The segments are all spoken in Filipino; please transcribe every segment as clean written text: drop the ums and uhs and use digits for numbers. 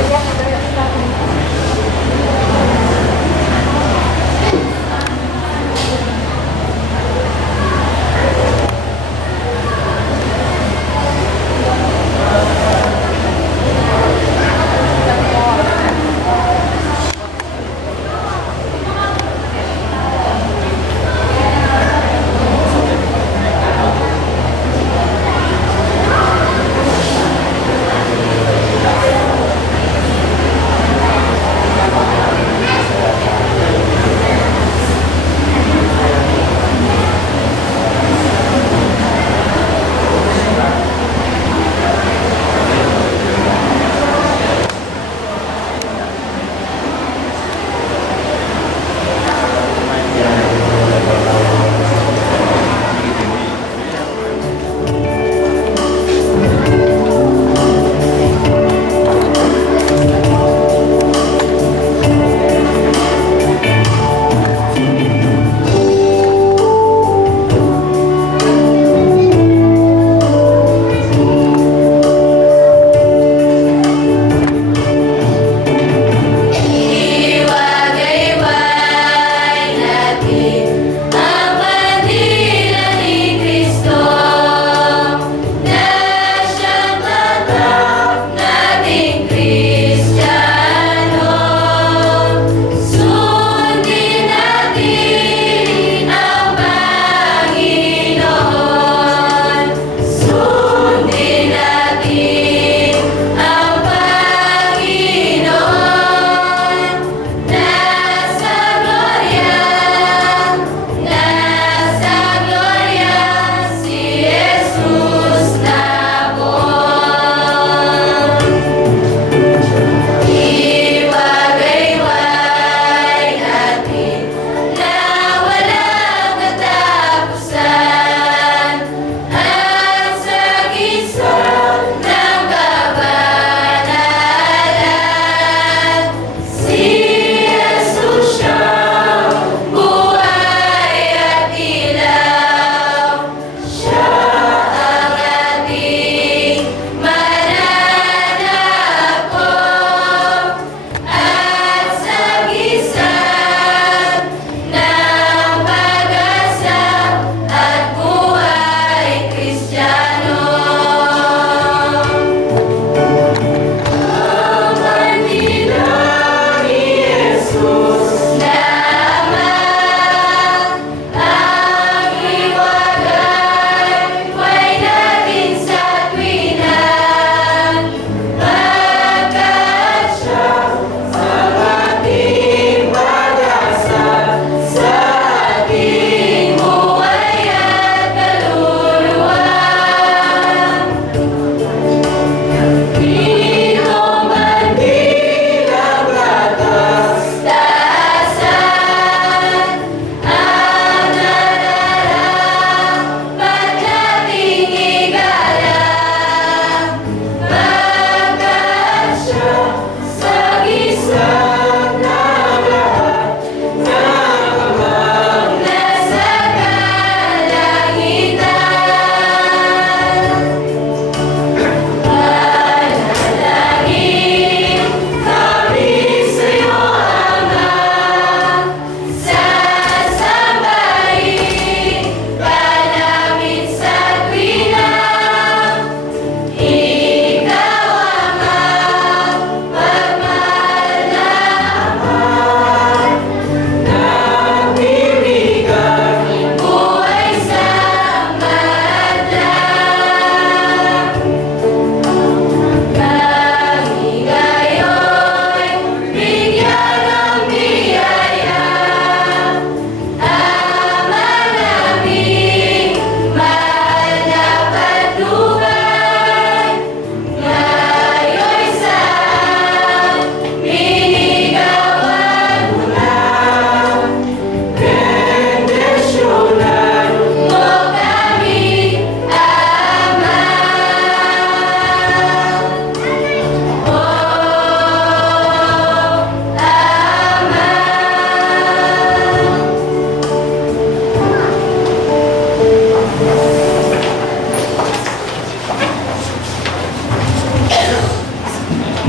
Jadi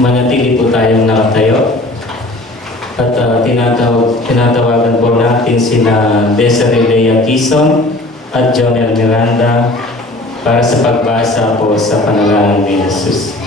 Manatili po tayong nakatayo at tinatawagan po natin sina Desiree Lea Quezon at Jonel Miranda para sa pagbasa po sa panalangin ni Jesus.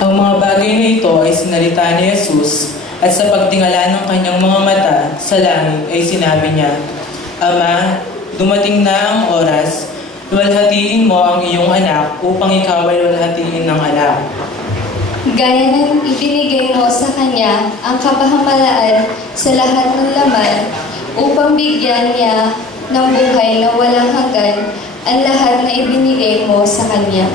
Ang mga bagay na ito ay sinalita ni Jesus at sa pagtingala ng kanyang mga mata sa langit ay sinabi niya, Ama, dumating na ang oras, luwalhatiin mo ang iyong anak upang ikaw ay luwalhatiin ng anak. Gaya ng ibinigay mo sa kanya ang kapahamalaan sa lahat ng laman upang bigyan niya ng buhay na walang hanggan ang lahat na ibinigay mo sa kanya.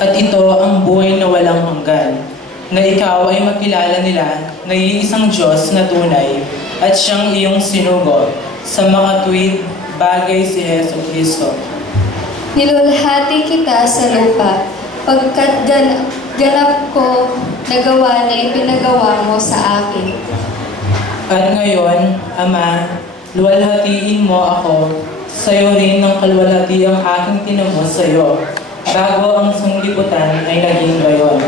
At ito ang buhay na walang hanggan, na ikaw ay makilala nila na iisang Diyos na tunay at siyang iyong sinugo sa makatuwid bagay si Heso Kristo. Nilulhati kita sa lupa, pagkat ganap ko nagawa na ipinagawa mo sa akin. At ngayon, Ama, luwalhatiin mo ako, sa'yo rin ng kalwalhati ang aking tinamo sa'yo, bago ang sanglibutan ay naging gayon.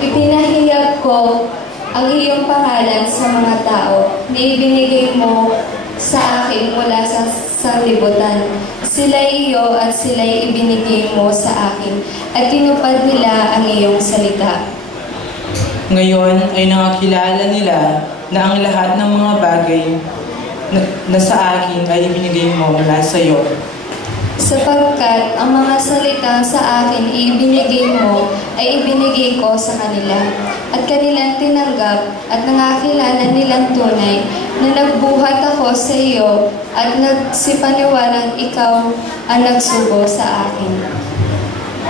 Ipinahayag ko ang iyong pangalan sa mga tao na ibinigay mo sa akin mula sa sanglibutan. Sila'y iyo at sila'y ibinigay mo sa akin at tinupad nila ang iyong salita. Ngayon ay nakakilala nila na ang lahat ng mga bagay na sa akin ay ibinigay mo mula sa iyo. Sapagkat ang mga salita sa akin ibinigay mo ay ibinigay ko sa kanila at kanilang tinanggap at nangakilala nilang tunay na nagbuhat ako sa iyo at nagsipaniwalang ikaw ang nagsugo sa akin.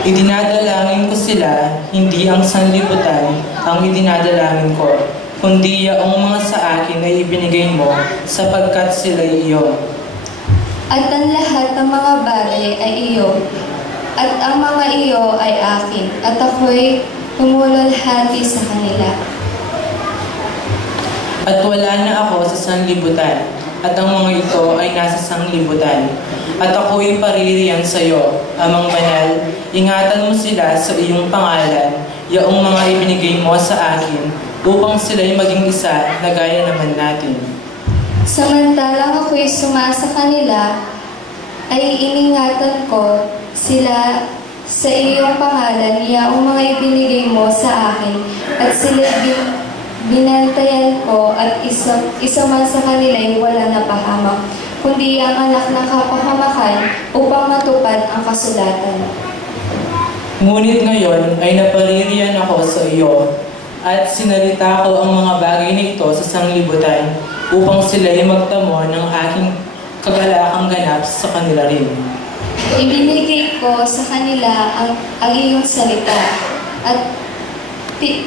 Idinadalangin ko sila, hindi ang sanlibutan ang idinadalangin ko, kundi ang mga sa akin ay ibinigay mo sapagkat sila iyo. At ang lahat ng mga bagay ay iyo, at ang mga iyo ay akin, at ako'y humululhati sa kanila. At wala na ako sa sanlibutan, at ang mga ito ay nasa sanglibutan. At ako'y paririyan sa iyo, Amang Banal, ingatan mo sila sa iyong pangalan, yaong mga ibinigay mo sa akin, upang sila'y maging isa na gaya naman natin. Samantalang ako'y sumasa kanila, ay iningatan ko sila sa iyong pangalan, yaong mga ibinigay mo sa akin, at sila binantayan ko, at isa man sa kanila ay wala napahamak, kundi ang anak ng kapahamakan upang matupad ang kasulatan. Ngunit ngayon ay napaririyan ako sa iyo, at sinalita ko ang mga bagay nito sa sanglibutan, upang sila'y magtamo ng aking kagalakang ganap sa kanila rin. Ibinigay ko sa kanila ang iyong salita, at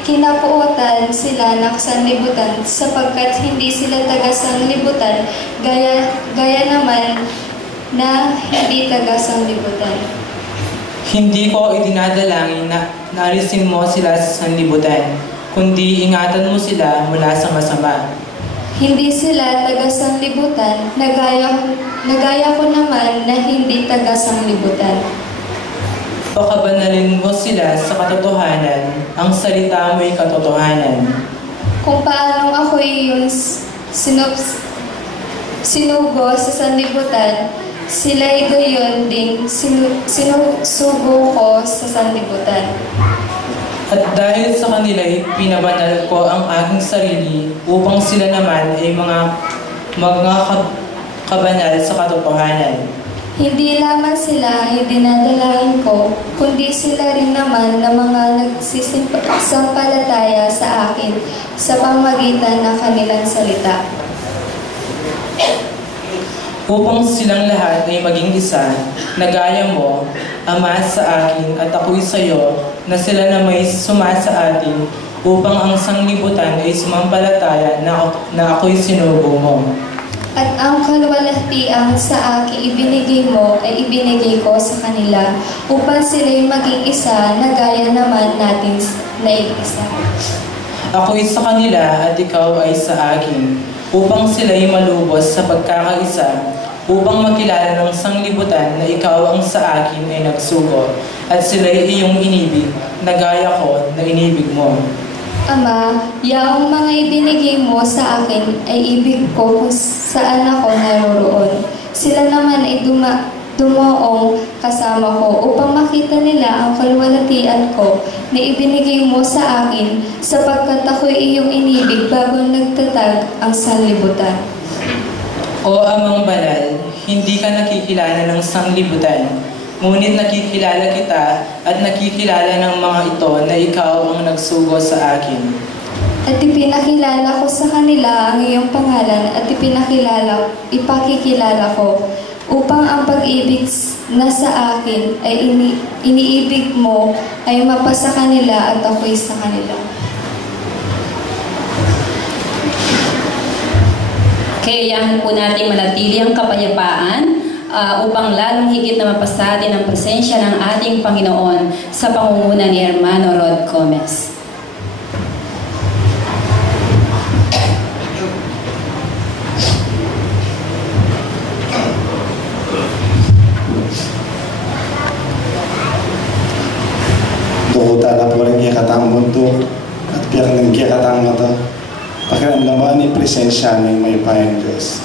kinapuotan sila ng sanlibutan, sapagkat hindi sila taga-sanlibutan, gaya naman na hindi taga-sanlibutan. Hindi ko idinadalangin na naalisin mo sila sa sanlibutan, kundi ingatan mo sila mula sa masama. Hindi sila taga-sanlibutan, nagaya ko naman na hindi taga-sanlibutan. Pakabanalin mo sila sa katotohanan, ang salita mo'y katotohanan. Kung paanong ako yung sinugo sa sanlibutan, sila'y gayon ding sinusugo ko sa sanlibutan. At dahil sa kanila'y pinabanal ko ang aking sarili upang sila naman ay mga kabanal sa katotohanan. Hindi lamang sila ay dinadalangin ko, kundi sila rin naman na mga nagsisampalataya sa akin sa pamamagitan ng kanilang salita. Upang silang lahat ay maging isa, na gaya mo, Ama sa akin at ako'y sa iyo, na sila na may sumasa atin, upang ang sanglibutan ay sumampalataya na ako'y sinugo mo. At ang kaluwalhatian sa akin ibinigay mo ay ibinigay ko sa kanila upang sila'y maging isa na gaya naman natin na isa. Ako'y sa kanila at ikaw ay sa akin, upang sila'y malubos sa pagkakaisa, upang makilala ng sanglibutan na ikaw ang sa akin ay nagsugo, at sila'y iyong inibig, na gaya ko na inibig mo. Ama, yaong mga ibinigay mo sa akin ay ibig ko kung saan ako naroroon. Sila naman ay dumaong kasama ko upang makita nila ang kaluwalhatian ko na ibinigay mo sa akin sapagkat ako'y iyong inibig bago nagtatag ang sanlibutan. O Amang Banal, hindi ka nakikilala ng sanglibutan, ngunit nakikilala kita at nakikilala ng mga ito na ikaw ang nagsugo sa akin. At ipinakilala ko sa kanila ang iyong pangalan at ipakikilala ko upang ang pag-ibig na sa akin ay iniibig mo ay mapasa kanila at ako'y sa kanila. Kayayahan po natin manatili ang kapayapaan upang lalong higit na mapasa atin ang presensya ng ating Panginoon sa pangunguna ni Hermano Rod Gomez. Tukutala po rin kaya katang mundo at piyak ng kaya katang mata. Pakiramdaman ni presensya ng may payang Diyos.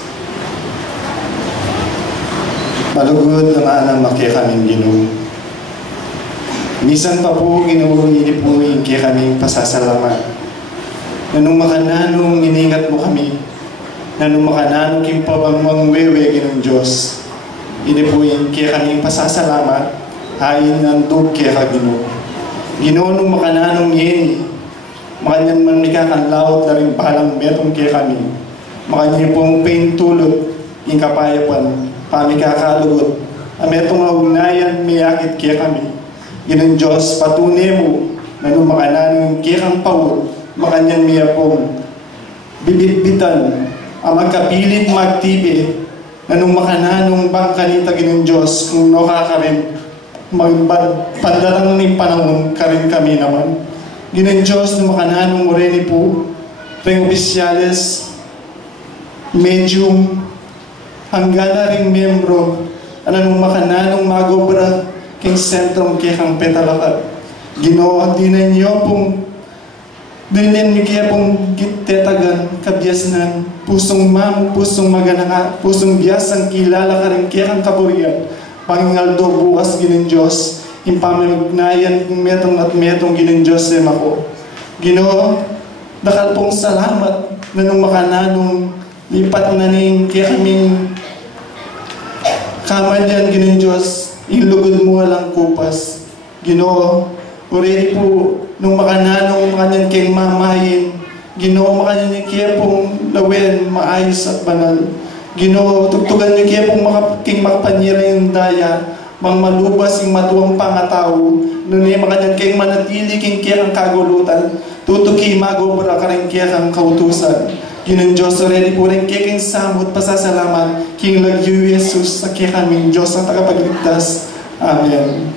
Malugod na maanang makiya kaming Ginoo. Minsan pa po ginuhuli po yung kaya kaming pasasalamat. Na nung makananong iningat mo kami, na nung makananong kimpabangwang wewe Ginoong Diyos, ini po yung kaya kaming pasasalamat, ayon ng dug kaya ka Ginoo. Ginoo nung makananong yeni, makanyan man mikakanlawat na rin palang metong kaya kami, makanyan pong paintulot, yung kapayapan, pamikakalugot, ametong ugnayan miyakit kaya kami. Ginong Diyos, patunay mo na nung makananong kikang pawot, makanyan miya pong bibitbitan, ang magkapilit magtibi, na nung makananong bangkanita Ginong Diyos, kung nakakarin, magpandarang ng panahon karin kami naman. Ginong Diyos, nung makananong moreni po, ring opisyales, medium, hanggang na rin membro, anong makananong magobra king sentrong kikang petalakat. Ginoo, di na niyo pong dinin mi kaya pong gitetagan, kabyasnan, pusong mamu, pusong maganaka, pusong biyasang kilala ka rin kikang kapurian, pangingaldo bukas Ginong Diyos, impamagnayan kung metong at metong Ginong Diyos ako. Ginoo, dakal pong salamat na nung makananong lipat na ning kaya kaming kamadyan Ginong Diyos, ilugod mo walang kupas. Ginoo, already po, nung makananong makanyan kayong mamahin, Ginoo, makanyan kaya pong lawin, maayos at banal. Ginoo, tugtugan niyo kaya pong makapanyira yung daya, mang malubas yung matuwang pangatao, nung makanyan kayong manatili king kaya kang kagulutan, tutuki magobra ka rin kaya kang kautusan. Ginong Diyos, already po rin kiking samot pasasalamat, King Lagyu Jesus, sa kaya kaming Diyos ang tagapagligtas. Amen.